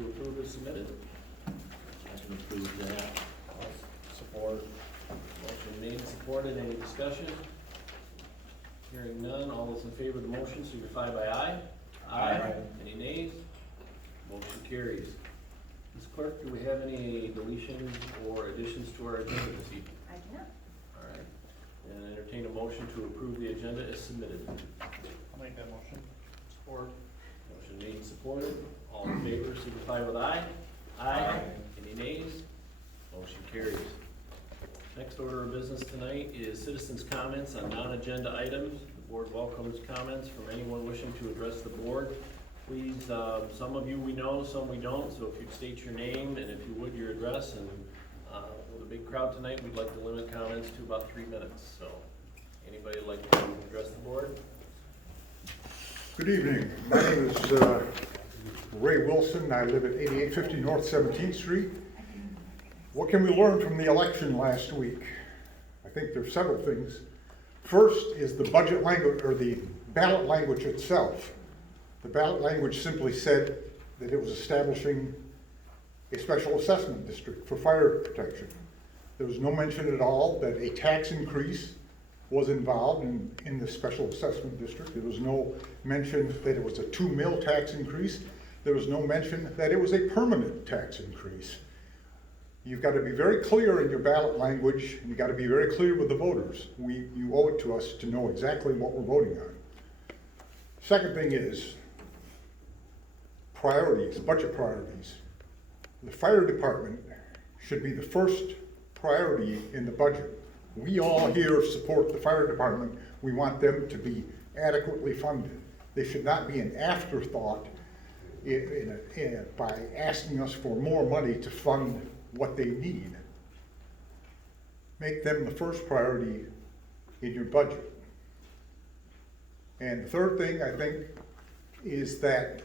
to approve is submitted. I can approve that. Support. Motion made and supported. Any discussion? Hearing none. All those in favor of the motion signify by aye. Aye. Any nays? Motion carries. Ms. Clerk, do we have any deletions or additions to our agenda this evening? I do not. All right. And entertain a motion to approve the agenda as submitted. I'll make that motion. Support. Motion made and supported. All in favor signify with aye. Aye. Any nays? Motion carries. Next order of business tonight is citizens' comments on non-agenda items. The board welcomes comments from anyone wishing to address the board. Please, some of you we know, some we don't, so if you'd state your name and if you would, your address, and with a big crowd tonight, we'd like to limit comments to about 3 minutes. So, anybody like to address the board? Good evening. My name is Ray Wilson. I live at 8850 North 17th Street. What can we learn from the election last week? I think there's several things. First is the budget language, or the ballot language itself. The ballot language simply said that it was establishing a special assessment district for fire protection. There was no mention at all that a tax increase was involved in the special assessment district. There was no mention that it was a 2 mil tax increase. There was no mention that it was a permanent tax increase. You've got to be very clear in your ballot language, and you've got to be very clear with the voters. You owe it to us to know exactly what we're voting on. Second thing is priorities, budget priorities. The fire department should be the first priority in the budget. We all here support the fire department. We want them to be adequately funded. They should not be an afterthought by asking us for more money to fund what they need. Make them the first priority in your budget. And the third thing, I think, is that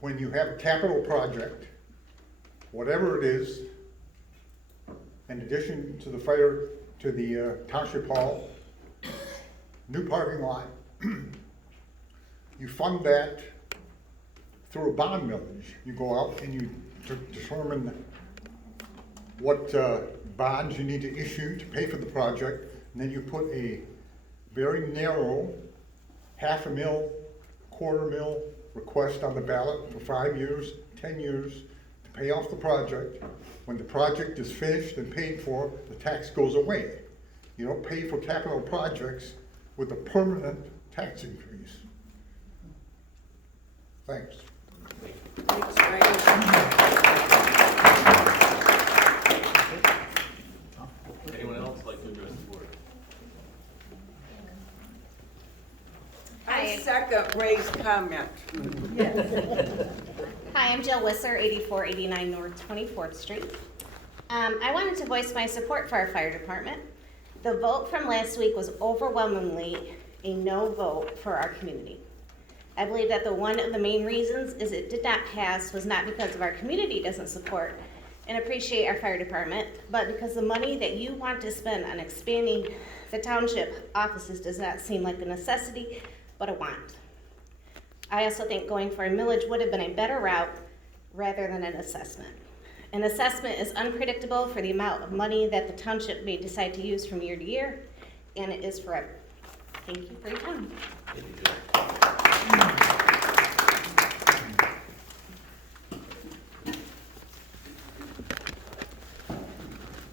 when you have a capital project, whatever it is, in addition to the Township Hall, new parking lot, you fund that through a bond millage. You go out and you determine what bonds you need to issue to pay for the project, and then you put a very narrow $500,000, $250,000 request on the ballot for 5 years, 10 years to pay off the project. When the project is finished and paid for, the tax goes away. You don't pay for capital projects with a permanent tax increase. Thanks. Thanks, Ray. Anyone else like to address the board? I second Ray's comment. Hi, I'm Jill Wisser, 8489 North 24th Street. I wanted to voice my support for our fire department. The vote from last week was overwhelmingly a no vote for our community. I believe that one of the main reasons is it did not pass was not because of our community doesn't support and appreciate our fire department, but because the money that you want to spend on expanding the township offices does not seem like a necessity, but a want. I also think going for a millage would have been a better route rather than an assessment. An assessment is unpredictable for the amount of money that the township may decide to use from year to year, and it is forever. Thank you for your time. Thank you, Jill.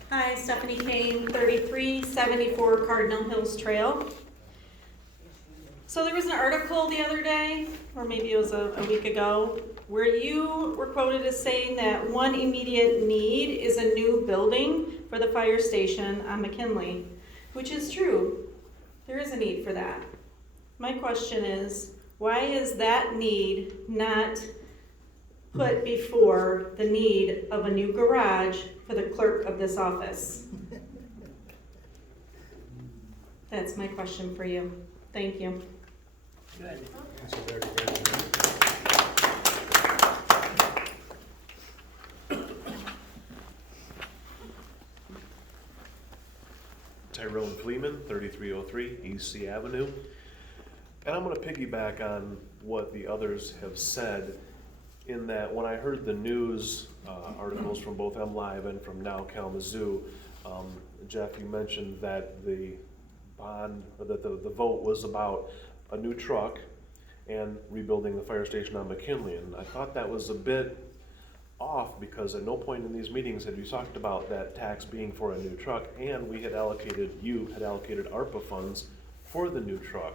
Hi, Stephanie Kane, 3374 Cardinal Hills Trail. So there was an article the other day, or maybe it was a week ago, where you were quoted as saying that one immediate need is a new building for the fire station on McKinley, which is true. There is a need for that. My question is, why is that need not put before the need of a new garage for the clerk of this office? That's my question for you. Thank you. Good. Tyrone Fleeman, 3303 East C Avenue. And I'm going to piggyback on what the others have said. in that when I heard the news articles from both MLive and from Now Kalamazoo, Jeff, you mentioned that the vote was about a new truck and rebuilding the fire station on McKinley, and I thought that was a bit off because at no point in these meetings had you talked about that tax being for a new truck, and you had allocated ARPA funds for the new truck.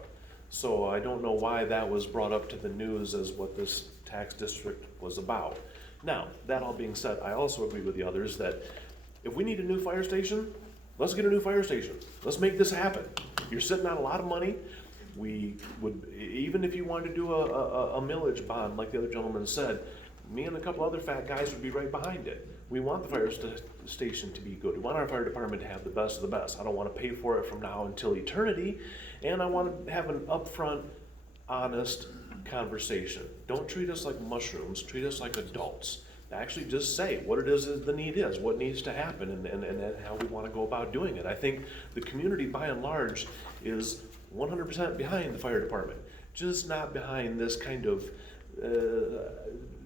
So I don't know why that was brought up to the news as what this tax district was about. Now, that all being said, I also agree with the others that if we need a new fire station, let's get a new fire station. Let's make this happen. You're sitting on a lot of money. We would, even if you wanted to do a millage bond, like the other gentleman said, me and a couple other fat guys would be right behind it. We want the fire station to be good. We want our fire department to have the best of the best. I don't want to pay for it from now until eternity, and I want to have an upfront, honest conversation. Don't treat us like mushrooms, treat us like adults. Actually just say what it is that the need is, what needs to happen, and how we want to go about doing it. I think the community by and large is 100% behind the fire department, just not behind this kind of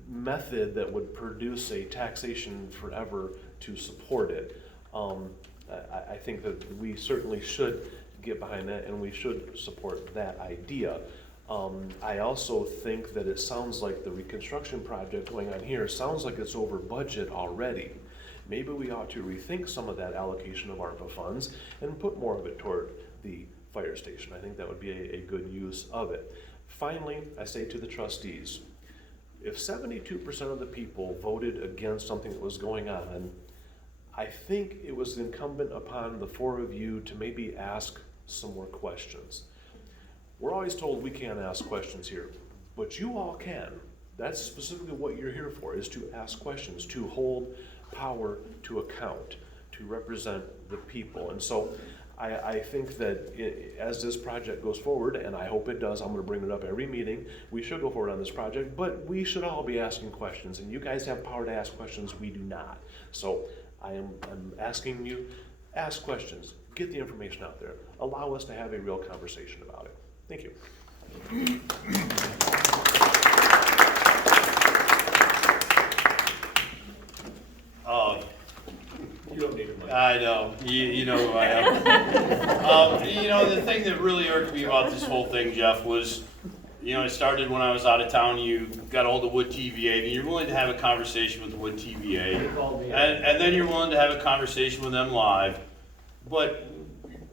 method that would produce a taxation forever to support it. I think that we certainly should get behind that, and we should support that idea. I also think that it sounds like the reconstruction project going on here sounds like it's over budget already. Maybe we ought to rethink some of that allocation of ARPA funds and put more of it toward the fire station. I think that would be a good use of it. Finally, I say to the trustees, if 72% of the people voted against something that was going on, I think it was incumbent upon the four of you to maybe ask some more questions. We're always told we can't ask questions here, but you all can. That's specifically what you're here for, is to ask questions, to hold power to account, to represent the people. And so I think that as this project goes forward, and I hope it does, I'm going to bring it up every meeting, we should go forward on this project, but we should all be asking questions, and you guys have power to ask questions, we do not. So I'm asking you, ask questions, get the information out there, allow us to have a real conversation about it. Thank you. You don't need a mic. I know, you know who I am. You know, the thing that really irked me about this whole thing, Jeff, was, you know, it started when I was out of town. You got hold of Wood TVA, and you're willing to have a conversation with Wood TVA, and then you're willing to have a conversation with them live, but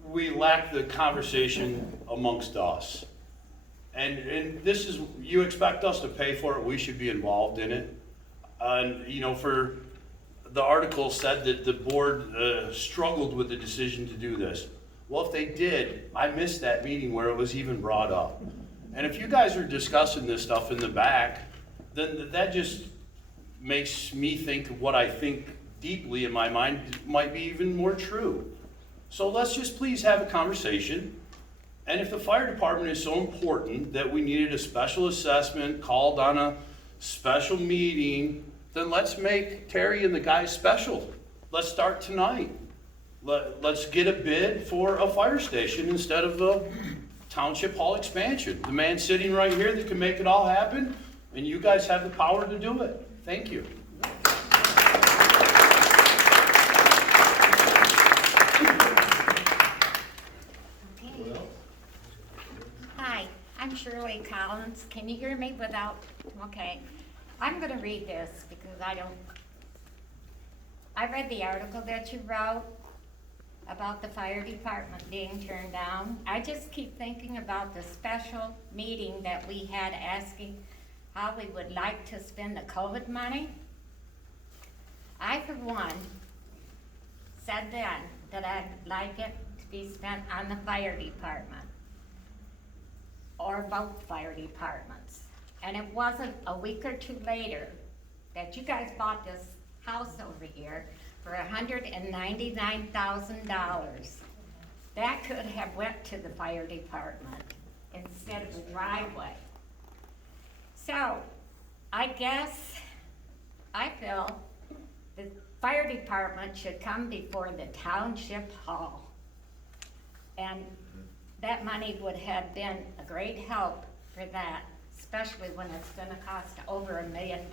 we lack the conversation amongst us. And this is, you expect us to pay for it, we should be involved in it. And, you know, for the article said that the board struggled with the decision to do this. Well, if they did, I missed that meeting where it was even brought up. And if you guys are discussing this stuff in the back, then that just makes me think what I think deeply in my mind might be even more true. So let's just please have a conversation. And if the fire department is so important that we needed a special assessment called on a special meeting, then let's make Terry and the guys special. Let's start tonight. Let's get a bid for a fire station instead of the Township Hall expansion. The man sitting right here that can make it all happen, and you guys have the power to do it. Thank you. Hi, I'm Shirley Collins. Can you hear me without, okay. I'm gonna read this because I read the article that you wrote about the fire department being turned down. I just keep thinking about the special meeting that we had asking how we would like to spend the COVID money. I, for one, said then that I'd like it to be spent on the fire department or both fire departments. And it wasn't a week or two later that you guys bought this house over here for $199,000. That could have went to the fire department instead of the driveway. So, I guess I feel the fire department should come before the Township Hall. And that money would have been a great help for that especially when it's gonna cost over $1 million.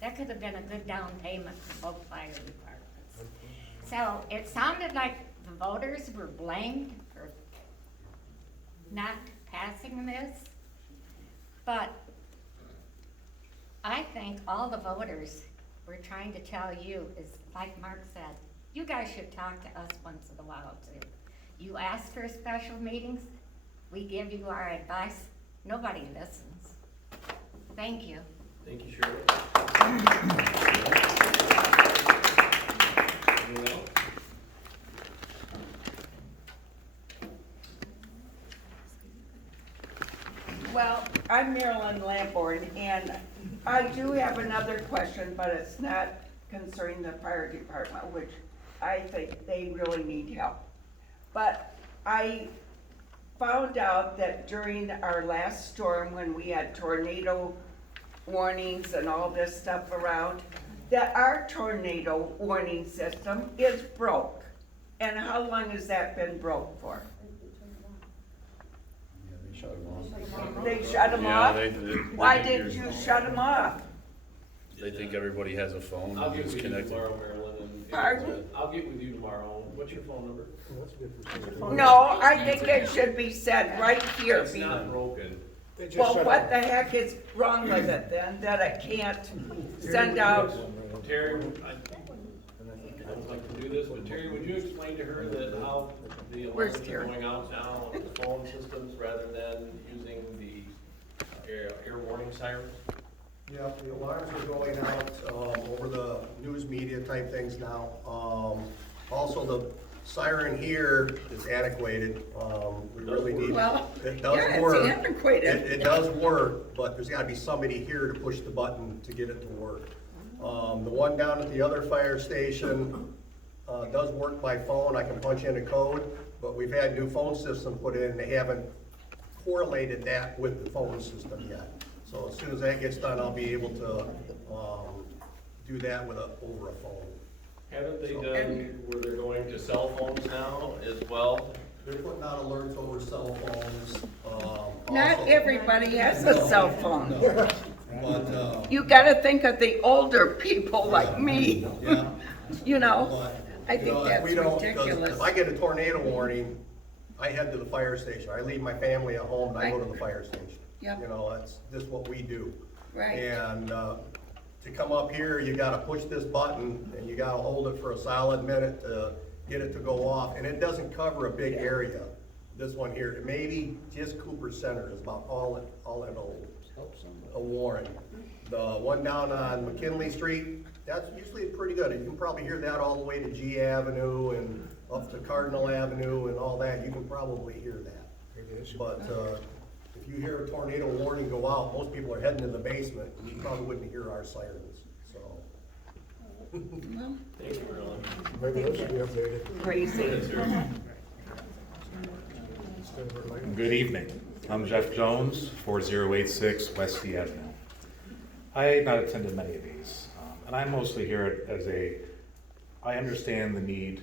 That could have been a good down payment for both fire departments. So it sounded like the voters were blamed for not passing this, but I think all the voters were trying to tell you is, like Mark said, you guys should talk to us once in a while too. You ask for special meetings, we give you our advice, nobody listens. Thank you. Thank you, Shirley. Anyone else? Well, I'm Marilyn Lamborn, and I do have another question, but it's not concerning the fire department, which I think they really need help. But I found out that during our last storm, when we had tornado warnings and all this stuff around, that our tornado warning system is broke. And how long has that been broke for? They shut them off? Why didn't you shut them off? They think everybody has a phone I'll and get is with you connected. tomorrow, Marilyn, and. Pardon? I'll get with you tomorrow. What's your phone number? No, I think it should be said right here. It's not broken. Well, what the heck is wrong with it then, that it can't send out? Terry, I don't like to do this, but Terry, would you explain to her that how the Where's alarms are Terry? going out now on the phone systems rather than using the air warning sirens? Yeah, the alarms are going out over the news media type things now. Also, the siren here is antiquated. We really need, Well, it does yeah, work. it's antiquated. It does work, but there's gotta be somebody here to push the button to get it to work. The one down at the other fire station does work by phone. I can punch in a code, but we've had new phone system put in, and they haven't correlated that with the phone system yet. So as soon as that gets done, I'll be able to do that with over a phone. Haven't they done where they're going to cell phones now as well? They're putting out alerts over cell phones. Not also- everybody has a cell phone. No, but, You gotta think of the older people like me, yeah. you know? But, I you think know, if that's we don't- 'cause ridiculous. If I get a tornado warning, I head to the fire station. I leave my family at home and I go to the fire station. Yep. You know, that's just what we do. Right. And to come up here, you gotta push this button and you gotta hold it for a solid minute to get it to go off. And it doesn't cover a big area. This one here, maybe just Cooper Center is about all it holds. A warning. The one down on McKinley Street, that's usually pretty good. You can probably hear that all the way to G Avenue and up to Cardinal Avenue and all that. You can probably hear that. But if you hear a tornado warning go out, most people are heading to the basement, and you probably wouldn't hear our sirens, so. Thank you, Marilyn. Maybe this should be updated. Crazy. Yes, sir. Good evening. I'm Jeff Jones, 4086 West D Avenue. I have not attended many of these, and I'm mostly here as I understand the need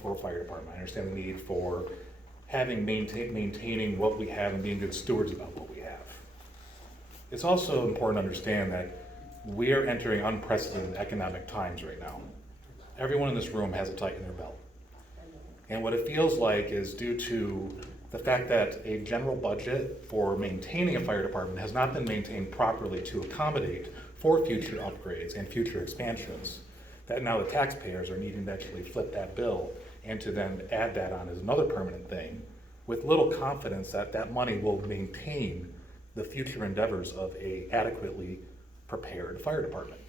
for a fire department. I understand the need for maintaining what we have and being good stewards about what we have. It's also important to understand that we are entering unprecedented economic times right now. Everyone in this room has a tight in their belt. And what it feels like is due to the fact that a general budget for maintaining a fire department has not been maintained properly to accommodate for future upgrades and future expansions, that now the taxpayers are needing to actually flip that bill and to then add that on as another permanent thing with little confidence that that money will maintain the future endeavors of a adequately prepared fire department.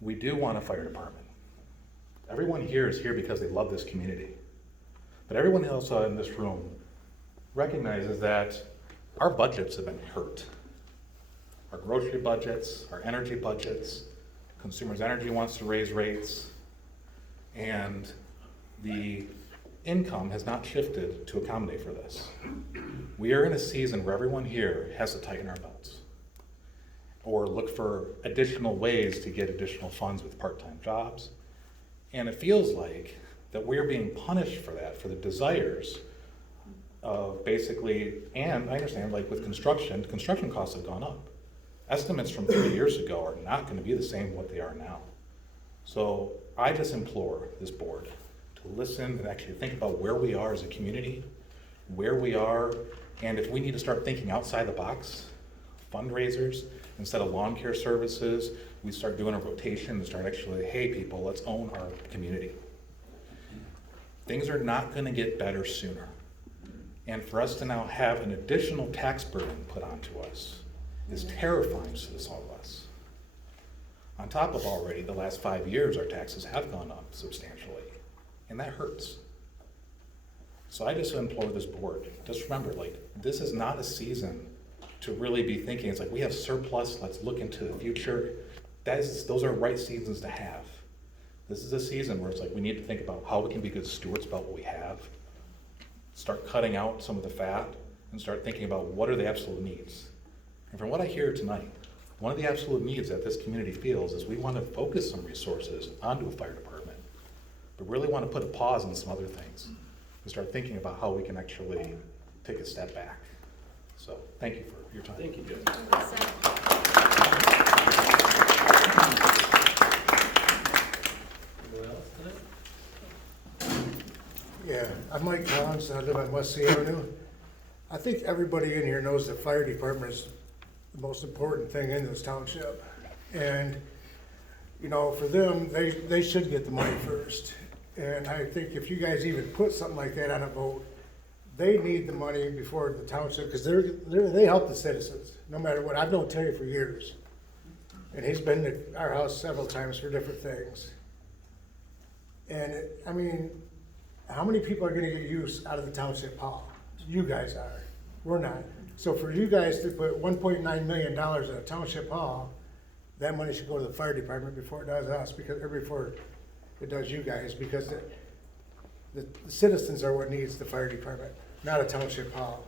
We do want a fire department. Everyone here is here because they love this community. But everyone else in this room recognizes that our budgets have been hurt. Our grocery budgets, our energy budgets, Consumers Energy wants to raise rates, and the income has not shifted to accommodate for this. We are in a season where everyone here has to tighten our belts or look for additional ways to get additional funds with part-time jobs. And it feels like that we're being punished for that, for the desires basically, and I understand, like with construction costs have gone up. Estimates from 3 years ago are not gonna be the same what they are now. So I just implore this board to listen and actually think about where we are as a community, where we are, and if we need to start thinking outside the box, fundraisers, instead of lawn care services, we start doing a rotation and start actually, hey people, let's own our community. Things are not gonna get better sooner. And for us to now have an additional tax burden put onto us is terrifying to all of us. On top of already, the last 5 years, our taxes have gone up substantially, and that hurts. So I just implore this board, just remember, like, this is not a season to really be thinking, it's like, we have surplus, let's look into the future. Those are right seasons to have. This is a season where it's like, we need to think about how we can be good stewards about what we have, start cutting out some of the fat, and start thinking about what are the absolute needs. And from what I hear tonight, one of the absolute needs that this community feels is we want to focus some resources onto a fire department, but really want to put a pause on some other things and start thinking about how we can actually take a step back. So thank you for your time. Thank you, Judge. Anyone else tonight? Yeah, I'm Mike Collins, I live on West Sea Avenue. I think everybody in here knows the fire department is the most important thing in this township. And, you know, for them, they should get the money first. And I think if you guys even put something like that on a vote, they need the money before the township, because they help the citizens, no matter what. I've known Terry for years. And he's been to our house several times for different things. And, I mean, how many people are gonna get use out of the township hall? You guys are, we're not. So for you guys to put $1.9 million in a township hall, that money should go to the fire department before it does us, or before it does you guys, because the citizens are what needs the fire department, not a township hall.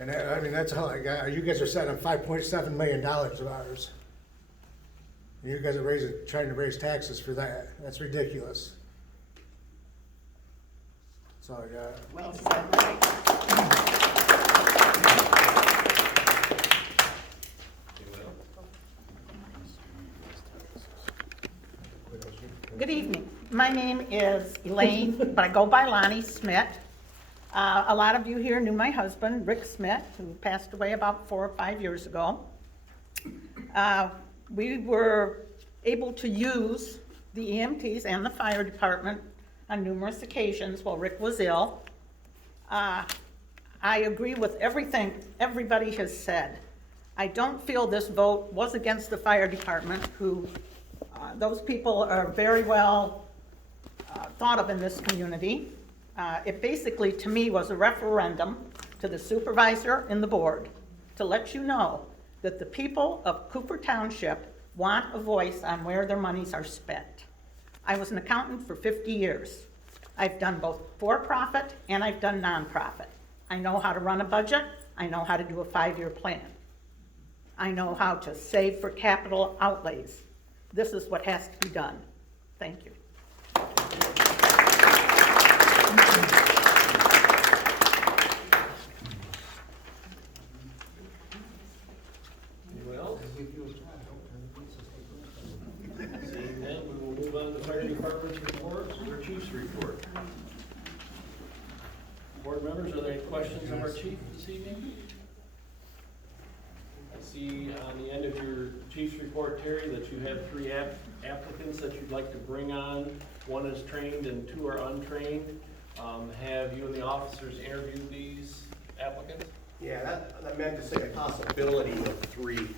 And I mean, that's all I got. You guys are set on $5.7 million of ours. And you guys are trying to raise taxes for that. That's ridiculous. That's all I got. Well said, Mike. Good evening. My name is Elaine, but I go by Lonnie Smith. A lot of you here knew my husband, Rick Smith, who passed away about 4 or 5 years ago. We were able to use the EMTs and the fire department on numerous occasions while Rick was ill. I agree with everything everybody has said. I don't feel this vote was against the fire department, who those people are very well thought of in this community. It basically, to me, was a referendum to the supervisor and the board to let you know that the people of Cooper Township want a voice on where their monies are spent. I was an accountant for 50 years. I've done both for-profit and I've done nonprofit. I know how to run a budget. I know how to do a 5-year plan. I know how to save for capital outlays. This is what has to be done. Thank you. Anyone else? Seeing that, we will move on to the fire department's reports, or chief's report. Board members, are there any questions of our chief this evening? I see on the end of your chief's report, Terry, that you have 3 applicants that you'd like to bring on. 1 is trained and 2 are untrained. Have you and the officers interviewed these applicants? Yeah, that meant to say a possibility of 3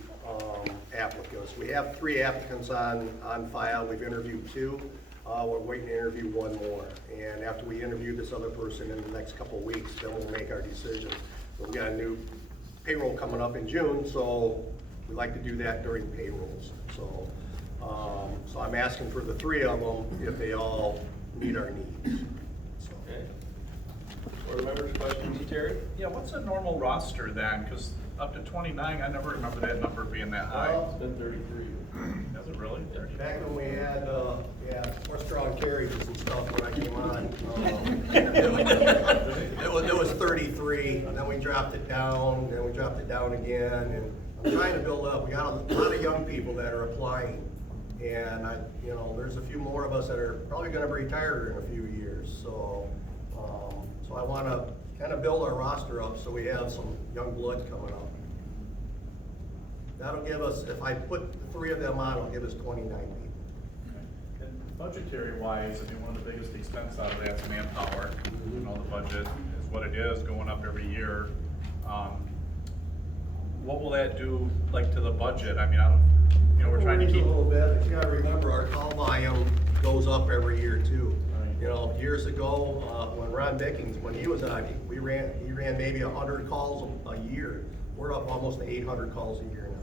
applicants. We have 3 applicants on file. We've interviewed 2. We're waiting to interview 1 more. And after we interview this other person in the next couple of weeks, then we'll make our decision. We've got a new payroll coming up in June, so we like to do that during payrolls. So, so I'm asking for the 3 of them if they all meet our needs. So. Okay. Board members, questions, Terry? Yeah, what's a normal roster then? Because up to 29, I never remember that number being that high. Well, it's been 33. Is it really? Back when we had, horse-drawn carriages and stuff when I came on, it was 33, and then we dropped it down, then we dropped it down again, and I'm trying to build up. We got a lot of young people that are applying, and there's a few more of us that are probably gonna be retired in a few years, so I wanna kind of build our roster up so we have some young blood coming up. That'll give us, if I put the 3 of them on, it'll give us 29 people. And budgetary wise, I mean, one of the biggest expense out of that's manpower. You know, the budget is what it is, going up every year. What will that do, like, to the budget? I mean, we're trying to keep. A little bit, but you gotta remember, our call volume goes up every year too. Right. Years ago, when Ron Bickings, when he was on, he ran maybe 100 calls a year. We're up almost to 800 calls a year now.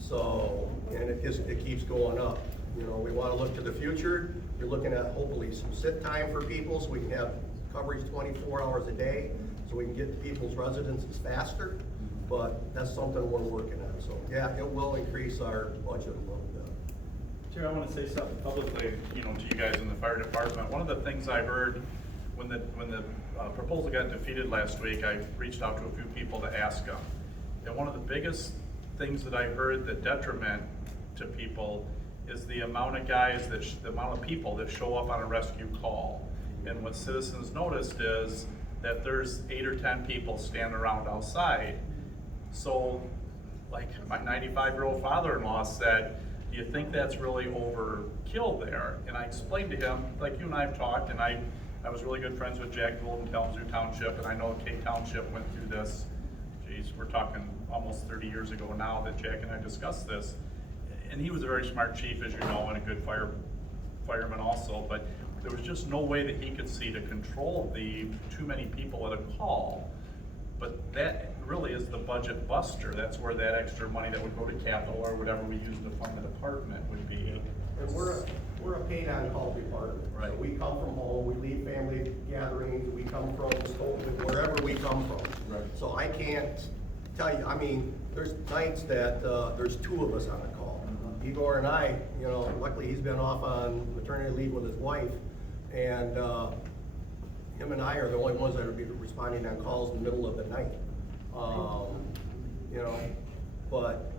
So, and it keeps going up. We wanna look to the future. You're looking at hopefully some sit time for people, so we can have coverage 24 hours a day, so we can get to people's residences faster. But that's something we're working on. So, yeah, it will increase our budget a little bit. Chair, I want to say something publicly, to you guys in the fire department. One of the things I heard when the proposal got defeated last week, I reached out to a few people to ask them. And one of the biggest things that I heard that detriment to people is the amount of guys the amount of people that show up on a rescue call. And what citizens noticed is that there's 8 or 10 people standing around outside. So, like my 95-year-old father-in-law said, do you think that's really overkill there? And I explained to him, like you and I have talked, and I was really good friends with Jack Gould in Township, and I know Township went through this. Geez, we're talking almost 30 years ago now that Jack and I discussed this. And he was a very smart chief, as you know, and a good fireman also, but there was just no way that he could see to control the too many people at a call. But that really is the budget buster. That's where that extra money that would go to capital or whatever we use to fund the department would be. And we're a paid on call department. Right. So we come from home, we leave family gatherings, we come from wherever we come from. Right. So I can't tell you, I mean, there's nights that, there's 2 of us on a call. Igor and I, luckily he's been off on maternity leave with his wife, and, him and I are the only ones that will be responding on calls in the middle of the night. But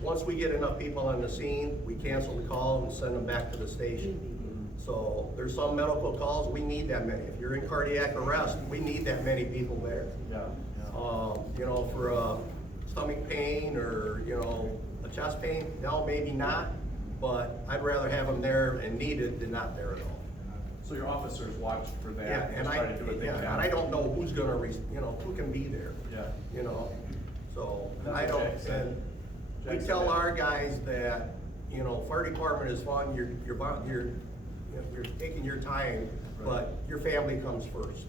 once we get enough people on the scene, we cancel the call and send them back to the station. So there's some medical calls, we need that many. If you're in cardiac arrest, we need that many people there. Yeah. For a stomach pain or, a chest pain, no, maybe not, but I'd rather have them there and needed than not there at all. So your officers watch for that? Yeah, and try to do what they can. and I don't know who's gonna, who can be there. Yeah. So, That's I what don't, Jack said. and Jack we said tell that. our guys that, fire department is fun, you're taking your time, but your family comes first.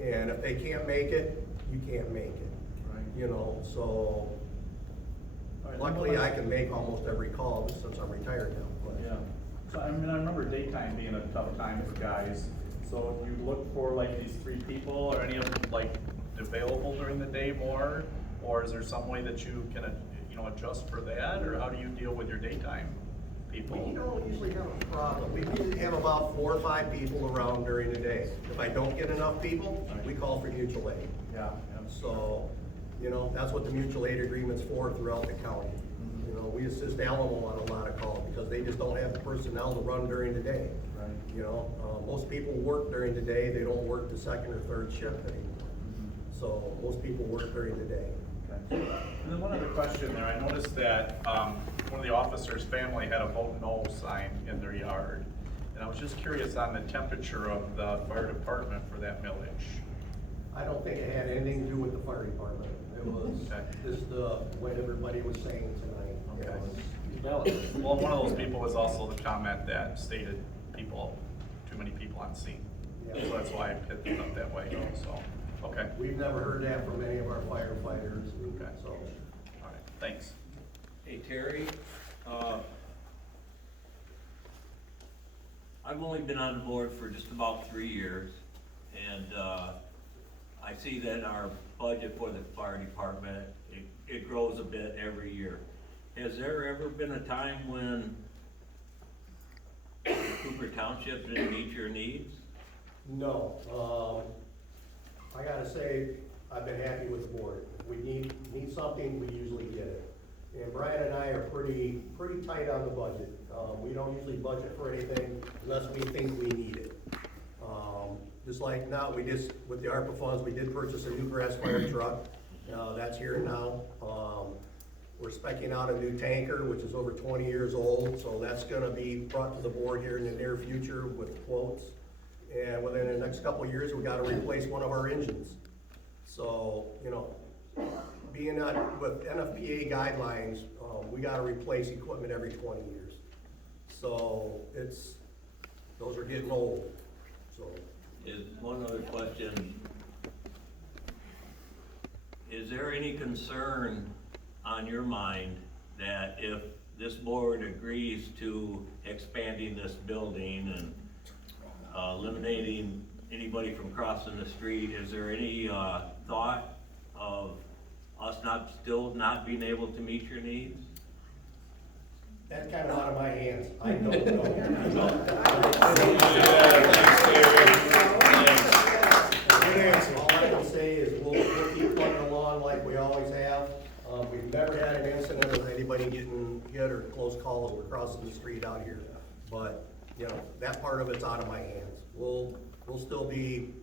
And if they can't make it, you can't make it. Right. So, All right, luckily I can make almost every call since I'm retired now, but. Yeah. So, I remember daytime being a tough time for guys. So you look for like these 3 people, or any of them like available during the day more? Or is there some way that you can, adjust for that? Or how do you deal with your daytime people? We don't usually have a problem. We usually have about 4 or 5 people around during the day. If I don't get enough people, we call for mutual aid. Yeah. So, that's what the mutual aid agreement's for throughout the county. We assist Alamo on a lot of calls because they just don't have the personnel to run during the day. Right. Most people work during the day, they don't work the 2nd or 3rd shift anymore. So most people work during the day. Okay. And then one other question there, I noticed that one of the officers' family had a vote no sign in their yard. And I was just curious on the temperature of the fire department for that millage. I don't think it had anything to do with the fire department. It was just what everybody was saying tonight. Okay. Well, one of those people was also the comment that stated too many people on scene. Yeah. So that's why I picked it up that way, so, okay. We've never heard that from any of our firefighters, Okay. so. All right, thanks. Hey, Terry, I've only been on the board for just about 3 years, and I see that our budget for the fire department, it grows a bit every year. Has there ever been a time when Hoover Township didn't meet your needs? No, I gotta say, I've been happy with the board. If we need something, we usually get it. And Brian and I are pretty tight on the budget. We don't usually budget for anything unless we think we need it. Just like now, with the ARPA funds, we did purchase a new grass fire truck. That's here now. We're specking out a new tanker, which is over 20 years old, so that's gonna be brought to the board here in the near future with quotes. And within the next couple of years, we gotta replace one of our engines. So, being that with NFPA guidelines, we gotta replace equipment every 20 years. So those are getting old, so. Is one other question. Is there any concern on your mind that if this board agrees to expanding this building and eliminating anybody from crossing the street, is there any thought of us still not being able to meet your needs? That's kind of out of my hands. I don't know. All I can say is we'll keep plugging along like we always have. We've never had an incident of anybody getting hit or close calls or crossing the street out here. But, that part of it's out of my hands. We'll still be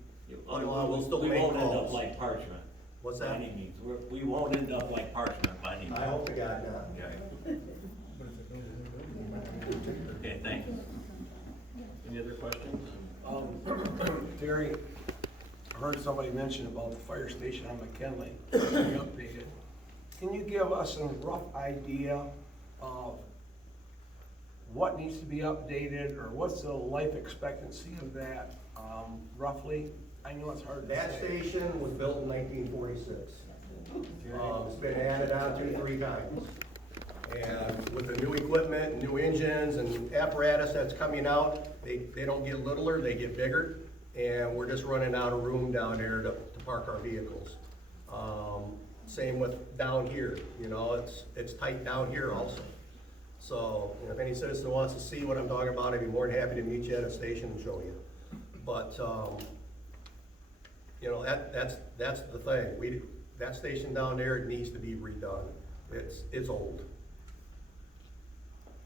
plugging along, we'll still make calls. We won't end up like Parchment. What's that? By any means. We won't end up like Parchment by any means. I hope to God not. Okay. Okay, thanks. Any other questions? Terry, I heard somebody mention about the fire station on McKinley, being updated. Can you give us a rough idea of what needs to be updated, or what's the life expectancy of that, roughly? I know it's hard to say. That station was built in 1946. It's been added on 2-3 times. And with the new equipment, new engines and apparatus that's coming out, they don't get littler, they get bigger. And we're just running out of room down there to park our vehicles. Same with down here, it's tight down here also. So if any citizen wants to see what I'm talking about, I'd be more than happy to meet you at a station and show you. But, that's the thing. That station down there, it needs to be redone. It's old.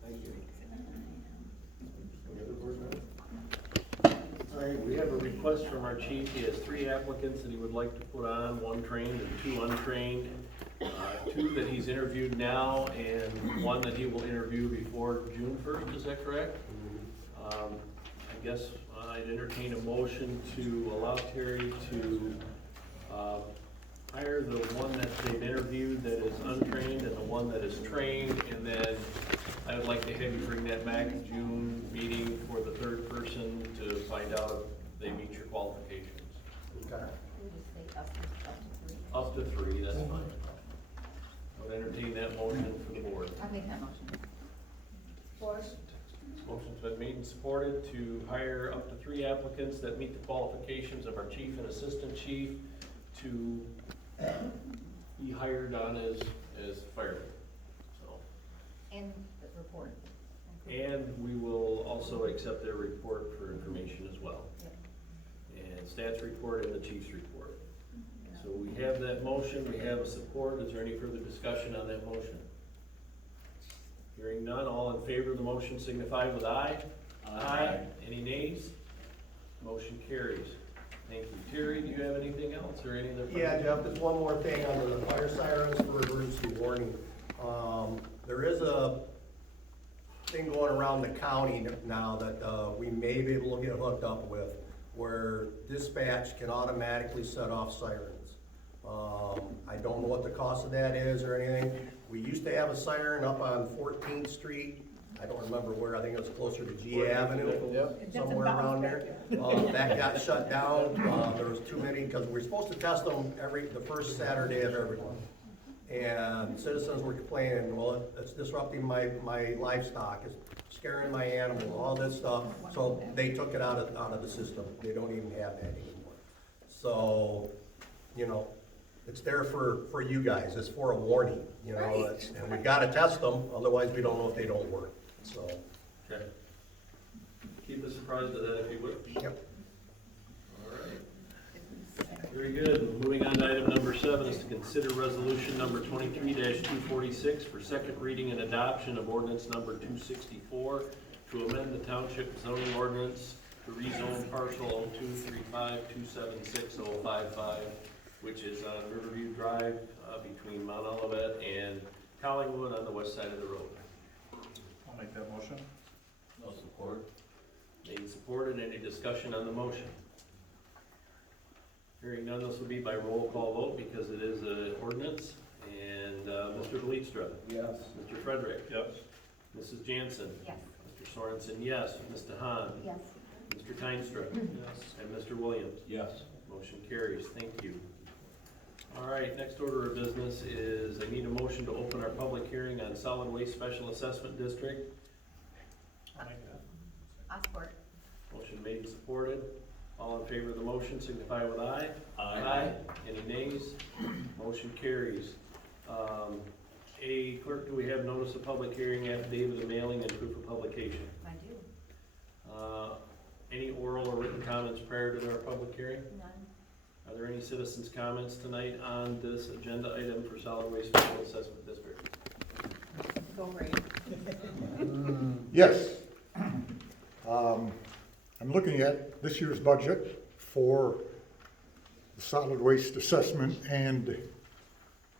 Thank you. All right, we have a request from our chief. He has 3 applicants that he would like to put on, 1 trained and 2 untrained. 2 that he's interviewed now and 1 that he will interview before June 1st, is that correct? I guess I'd entertain a motion to allow Terry to hire the one that they've interviewed that is untrained and the one that is trained, and then I would like to have you bring that back to June meeting for the 3rd person to find out if they meet your qualifications. Okay. Up to 3, that's fine. I would entertain that motion for the board. I make that motion. Motion's been made and supported to hire up to 3 applicants that meet the qualifications of our chief and assistant chief to be hired on as firemen. So, And the report. and we will also accept their report for information as well. And stats report and the chief's report. So we have that motion, we have a support. Is there any further discussion on that motion? Hearing none, all in favor of the motion signify with aye. Aye. Any nays? Motion carries. Thank you. Terry, do you have anything else or any other? Yeah, Jeff, just one more thing on the fire sirens for emergency warning. There is a thing going around the county now that we may be able to get hooked up with, where dispatch can automatically set off sirens. I don't know what the cost of that is or anything. We used to have a siren up on 14th Street. I don't remember where, I think it was closer to G Avenue, somewhere around there. That got shut down. There was too many, because we're supposed to test them the first Saturday of every month. And citizens were complaining, well, it's disrupting my livestock, it's scaring my animals, all this stuff. So they took it out of the system. They don't even have that anymore. So, it's there for you guys. It's for a warning, and we've got to test them, otherwise we don't know if they don't work. So. Okay. keep us apprised of that if you would. Yep. All right. Very good. Moving on to item number 7 is to consider resolution number 23-246 for second reading and adoption of ordinance number 264 to amend the township zoning ordinance to rezone parcel 0235276055, which is on Riverview Drive between Mount Olivet and Collingwood on the west side of the road. I'll make that motion. No support. Made and supported. Any discussion on the motion? Hearing none, this will be by roll call vote because it is an ordinance. And Mr. Leedstra? Yes. Mr. Frederick? Yes. Mrs. Jansen? Yes. Mr. Sorensen, yes. Mr. Hahn? Yes. Mr. Tynstra? Yes. And Mr. Williams? Yes. Motion carries. Thank you. All right, next order of business is I need a motion to open our public hearing on solid waste special assessment district. I'll make that. I'll support. Motion made and supported. All in favor of the motion signify with aye. Aye. Any nays? Motion carries. Clerk, do we have notice of public hearing, affidavit of mailing, and proof of publication? I do. Any oral or written comments prior to our public hearing? None. Are there any citizens' comments tonight on this agenda item for solid waste special assessment district? Go Ray. Yes. I'm looking at this year's budget for the solid waste assessment, and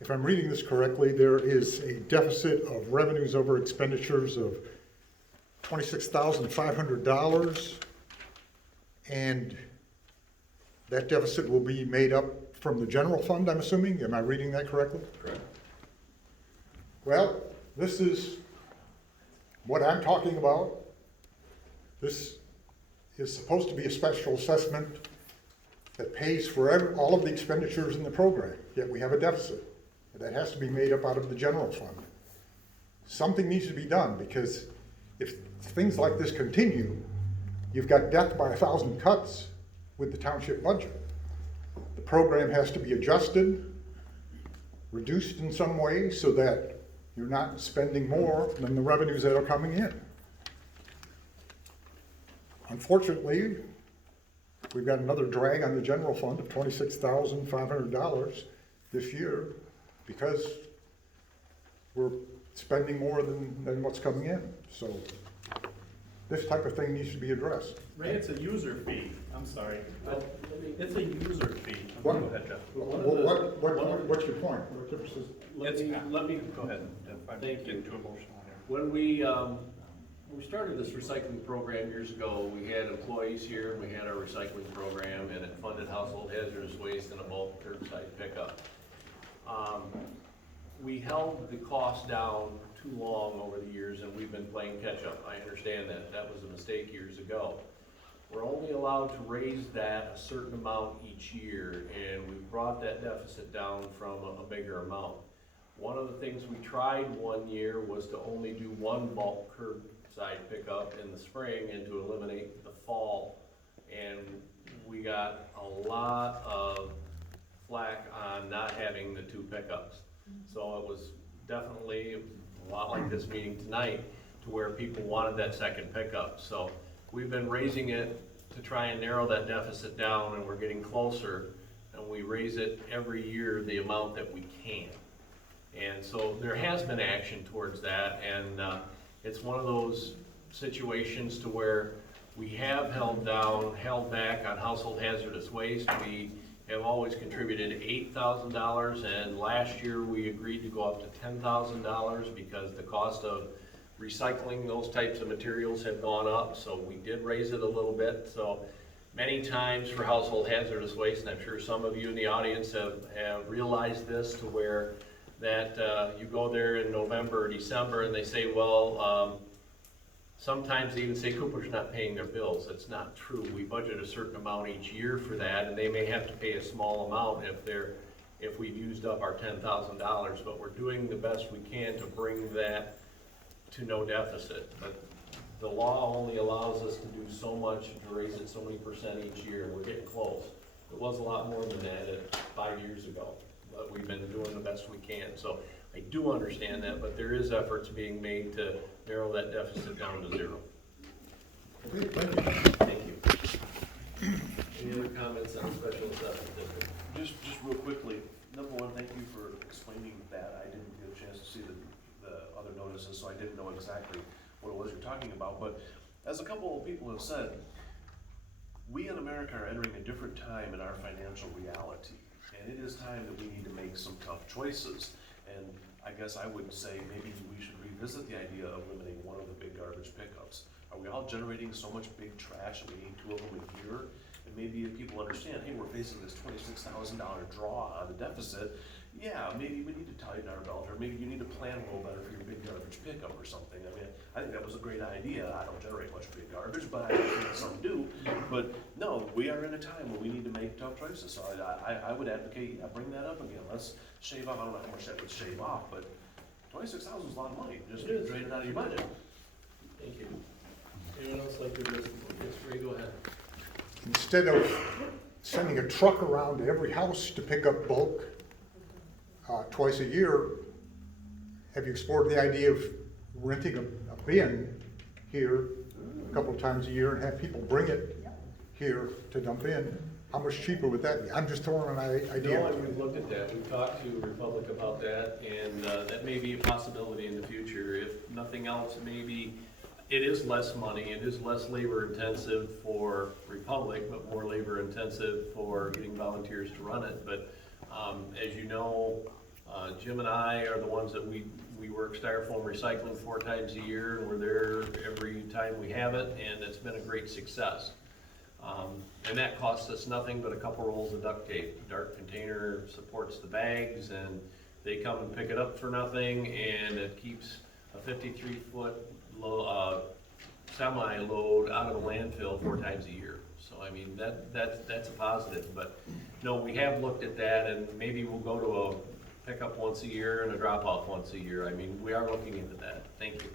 if I'm reading this correctly, there is a deficit of revenues over expenditures of $26,500, and that deficit will be made up from the general fund, I'm assuming? Am I reading that correctly? Correct. Well, this is what I'm talking about. This is supposed to be a special assessment that pays for all of the expenditures in the program, yet we have a deficit. That has to be made up out of the general fund. Something needs to be done, because if things like this continue, you've got death by 1,000 cuts with the township budget. The program has to be adjusted, reduced in some way, so that you're not spending more than the revenues that are coming in. Unfortunately, we've got another drag on the general fund of $26,500 this year because we're spending more than what's coming in. So this type of thing needs to be addressed. Ray, it's a user fee. I'm sorry. It's a user fee. What? Go ahead, Jeff. What's your point? Let me Go ahead. I'm Thank you. getting too emotional here. When we started this recycling program years ago, we had employees here, and we had our recycling program, and it funded household hazardous waste and a bulk curbside pickup. We held the cost down too long over the years, and we've been playing catch-up. I understand that. That was a mistake years ago. We're only allowed to raise that a certain amount each year, and we've brought that deficit down from a bigger amount. One of the things we tried one year was to only do one bulk curbside pickup in the spring and to eliminate the fall. And we got a lot of flack on not having the 2 pickups. So it was definitely a lot like this meeting tonight, to where people wanted that second pickup. So we've been raising it to try and narrow that deficit down, and we're getting closer, and we raise it every year the amount that we can. And so there has been action towards that, and it's one of those situations to where we have held back on household hazardous waste. We have always contributed $8,000, and last year we agreed to go up to $10,000 because the cost of recycling those types of materials have gone up, so we did raise it a little bit. So many times for household hazardous waste, and I'm sure some of you in the audience have realized this, to where that you go there in November or December and they say, well, sometimes they even say Cooper's not paying their bills. That's not true. We budget a certain amount each year for that, and they may have to pay a small amount if we've used up our $10,000, but we're doing the best we can to bring that to no deficit. But the law only allows us to do so much, to raise it so many % each year, and we're getting close. It was a lot more than that 5 years ago, but we've been doing the best we can. So I do understand that, but there is efforts being made to narrow that deficit down to 0. Okay, thank you. Thank you. Any other comments on special assessment district? Just real quickly, number one, thank you for explaining that. I didn't get a chance to see the other notices, so I didn't know exactly what it was you're talking about. But as a couple of people have said, we in America are entering a different time in our financial reality. And it is time that we need to make some tough choices. And I guess I would say maybe we should revisit the idea of limiting one of the big garbage pickups. Are we all generating so much big trash and we need 2 of them a year? And maybe if people understand, hey, we're facing this $26,000 draw on the deficit, yeah, maybe we need to tighten our belt, or maybe you need to plan a little better for your big garbage pickup or something. I mean, I think that was a great idea. I don't generate much big garbage, but I think some do. But no, we are in a time where we need to make tough choices. So I would advocate, bring that up again. Let's shave off, I don't know how much that would shave off, but $26,000 is a lot of money. Just drain it out of your budget. Thank you. Anyone else like to address the board? Yes, Ray, go ahead. Instead of sending a truck around to every house to pick up bulk twice a year, have you explored the idea of renting a bin here a couple of times a year and have people bring it here to dump in? How much cheaper would that be? I'm just throwing an idea. No, and we've looked at that. We've talked to Republic about that, and that may be a possibility in the future. If nothing else, maybe it is less money, it is less labor intensive for Republic, but more labor intensive for getting volunteers to run it. But as you know, Jim and I are the ones that we work styrofoam recycling 4 times a year, and we're there every time we have it, and it's been a great success. And that costs us nothing but a couple rolls of duct tape. The dark container supports the bags, and they come and pick it up for nothing, and it keeps a 53-foot semi-load out of the landfill 4 times a year. So I mean, that's a positive. But no, we have looked at that, and maybe we'll go to a pickup once a year and a drop-off once a year. I mean, we are looking into that. Thank you.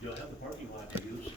You'll have the parking lot to use.